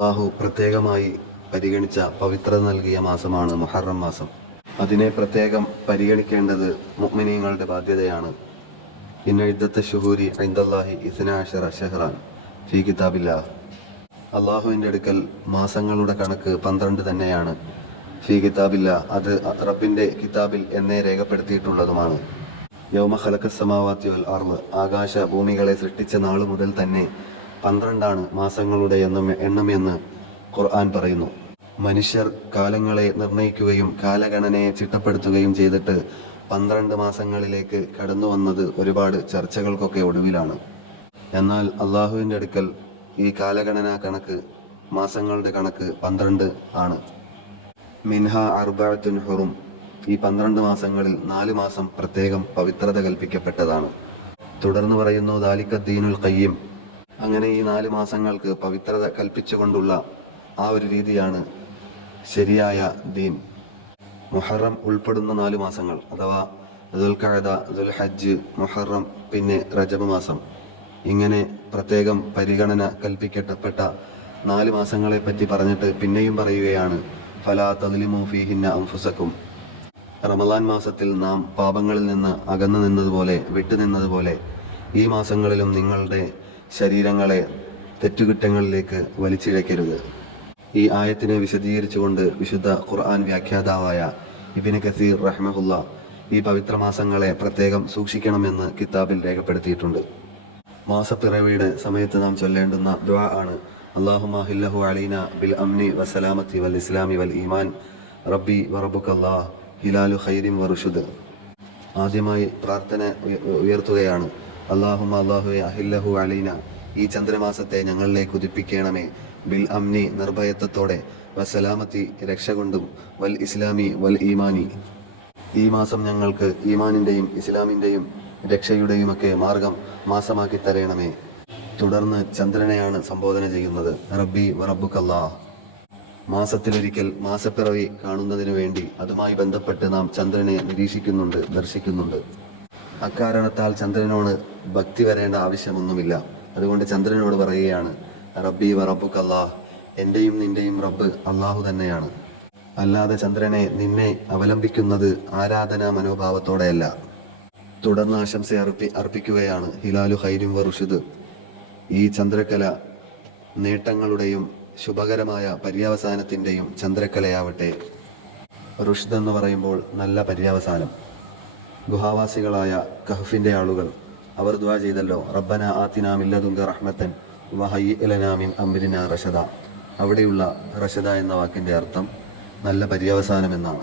അല്ലാഹു പ്രത്യേകമായി പരിഗണിച്ച പവിത്രത നൽകിയ മാസമാണ് മുഹറം മാസം. അതിനെ പ്രത്യേകം പരിഗണിക്കേണ്ടത് മുഅ്മിനീങ്ങളുടെ ബാധ്യതയാണ്. ഇന്ന ഇദ്ദത്ത ശുഹൂരി ഇൻദല്ലാഹി 12 ശഹ്റാൻ ഫീ കിതാബില്ലാഹ്. അള്ളാഹുവിൻ്റെ അടുക്കൽ മാസങ്ങളുടെ കണക്ക് 12 തന്നെയാണ്. ഫീ കിതാബില്ലാഹ്, അത് റബ്ബിൻ്റെ കിതാബിൽ എന്നേ രേഖപ്പെടുത്തിയിട്ടുള്ളതുമാണ്. യൗമ ഖലഖസ് സമാവാതി വൽ അർള്, ആകാശ ഭൂമികളെ സൃഷ്ടിച്ച നാളു മുതൽ തന്നെ 12 മാസങ്ങളുടെ എണ്ണം എന്ന് ഖുർആൻ പറയുന്നു. മനുഷ്യർ കാലങ്ങളെ നിർണയിക്കുകയും കാലഗണനയെ ചിട്ടപ്പെടുത്തുകയും ചെയ്തിട്ട് 12 മാസങ്ങളിലേക്ക് കടന്നു വന്നത് ഒരുപാട് ചർച്ചകൾക്കൊക്കെ ഒടുവിലാണ്. എന്നാൽ അള്ളാഹുവിൻ്റെ അടുക്കൽ ഈ കാലഗണനാ കണക്ക്, മാസങ്ങളുടെ കണക്ക് 12 ആണ്. മിൻഹ അർബഅത്തുൻ ഹുറും, ഈ 12 മാസങ്ങളിൽ 4 മാസം പ്രത്യേകം പവിത്രത കൽപ്പിക്കപ്പെട്ടതാണ്. തുടർന്ന് പറയുന്നു ദാലിക ദീനുൽ ഖയ്യിം, അങ്ങനെ ഈ 4 മാസങ്ങൾക്ക് പവിത്രത കൽപ്പിച്ചുകൊണ്ടുള്ള ആ ഒരു രീതിയാണ് ശരിയായ ദീൻ. മുഹറം ഉൾപ്പെടുന്ന 4 മാസങ്ങൾ അഥവാ ദുൽഖഅദ, ദുൽഹജ്ജ്, മുഹറം, പിന്നെ റജബ് മാസം, ഇങ്ങനെ പ്രത്യേകം പരിഗണന കൽപ്പിക്കപ്പെട്ട 4 മാസങ്ങളെ പറ്റി പറഞ്ഞിട്ട് പിന്നെയും പറയുകയാണ് ഫലാ തദ്ലിമൂ ഫീഹിന്ന അൻഫുസക്കും. റമളാൻ മാസത്തിൽ നാം പാപങ്ങളിൽ നിന്ന് അകന്നു നിന്നതുപോലെ, വിട്ടുനിന്നതുപോലെ ഈ മാസങ്ങളിലും നിങ്ങളുടെ ശരീരങ്ങളെ തെറ്റുകുറ്റങ്ങളിലേക്ക് വലിച്ചിഴക്കരുത്. ഈ ആയത്തിനെ വിശദീകരിച്ചുകൊണ്ട് വിശുദ്ധ ഖുർആൻ വ്യാഖ്യാതാവായ ഇബ്നു കസീർ റഹ്മഹുല്ല ഈ പവിത്ര മാസങ്ങളെ പ്രത്യേകം സൂക്ഷിക്കണമെന്ന് കിതാബിൽ രേഖപ്പെടുത്തിയിട്ടുണ്ട്. മാസപ്പിറവിയുടെ സമയത്ത് നാം ചൊല്ലേണ്ടുന്ന ദുആ ആണ് അല്ലാഹുമ്മ ഹില്ലഹു അലൈന ബിൽ അംനി വസ്സലാമത്തി വൽ ഇസ്ലാമി വൽ ഈമാൻ റബ്ബി വറബ്ബുക്കല്ലാഹ് ഹിലാലു ഖൈരിൻ വറുഷുദ്. ആദ്യമായി പ്രാർത്ഥന ഉയർത്തുകയാണ് അല്ലാഹുമ്മ അല്ലാഹുവേ അഹില്ലഹു അലൈന, ഈ ചന്ദ്രമാസത്തെ ഞങ്ങളിലേക്ക് ഉദിപ്പിക്കണമേ, ബിൽ അംനി നിർഭയത്വത്തോടെ, വസ്സലാമത്തി രക്ഷ കൊണ്ടും, വൽ ഇസ്ലാമി വൽ ഈമാനി ഈ മാസം ഞങ്ങൾക്ക് ഈമാനിൻ്റെയും ഇസ്ലാമിൻ്റെയും രക്ഷയുടെയുമൊക്കെ മാസമാക്കി തരണമേ. തുടർന്ന് ചന്ദ്രനെയാണ് സംബോധന ചെയ്യുന്നത് റബ്ബി വറബ്ബുക്കല്ലാഹ്. മാസത്തിലൊരിക്കൽ മാസപ്പിറവി കാണുന്നതിനു വേണ്ടി അതുമായി ബന്ധപ്പെട്ട് നാം ചന്ദ്രനെ നിരീക്ഷിക്കുന്നുണ്ട്, ദർശിക്കുന്നുണ്ട്. അക്കാരണത്താൽ ചന്ദ്രനോട് ഭക്തി വരേണ്ട ആവശ്യമൊന്നുമില്ല. അതുകൊണ്ട് ചന്ദ്രനോട് പറയുകയാണ് റബ്ബി വറബ്ബുക്കല്ലാഹ്, എൻ്റെയും നിന്റെയും റബ്ബ് അള്ളാഹു തന്നെയാണ്. അല്ലാതെ ചന്ദ്രനെ നിന്നെ അവലംബിക്കുന്നത് ആരാധനാ മനോഭാവത്തോടെയല്ല. തുടർന്ന് ആശംസ അർപ്പിക്കുകയാണ് ഹിലാലു ഖൈരിൻ വറുഷുദ്, ഈ ചന്ദ്രക്കല നേട്ടങ്ങളുടെയും ശുഭകരമായ പര്യവസാനത്തിൻ്റെയും ചന്ദ്രക്കലയാവട്ടെ. റുഷ്ദ് എന്ന് പറയുമ്പോൾ നല്ല പര്യവസാനം. ഗുഹാവാസികളായ കഹ്ഫിൻ്റെ ആളുകൾ അവർ ദുആ ചെയ്തല്ലോ റബ്ബന ആതിനാ മിൻ ലദുങ്ക റഹ്മത്തൻ വഹയ്യിഅ ലനാ മിൻ അംരിനാ റശദ. അവിടെയുള്ള റശദ എന്ന വാക്കിൻ്റെ അർത്ഥം നല്ല പര്യവസാനം എന്നാണ്.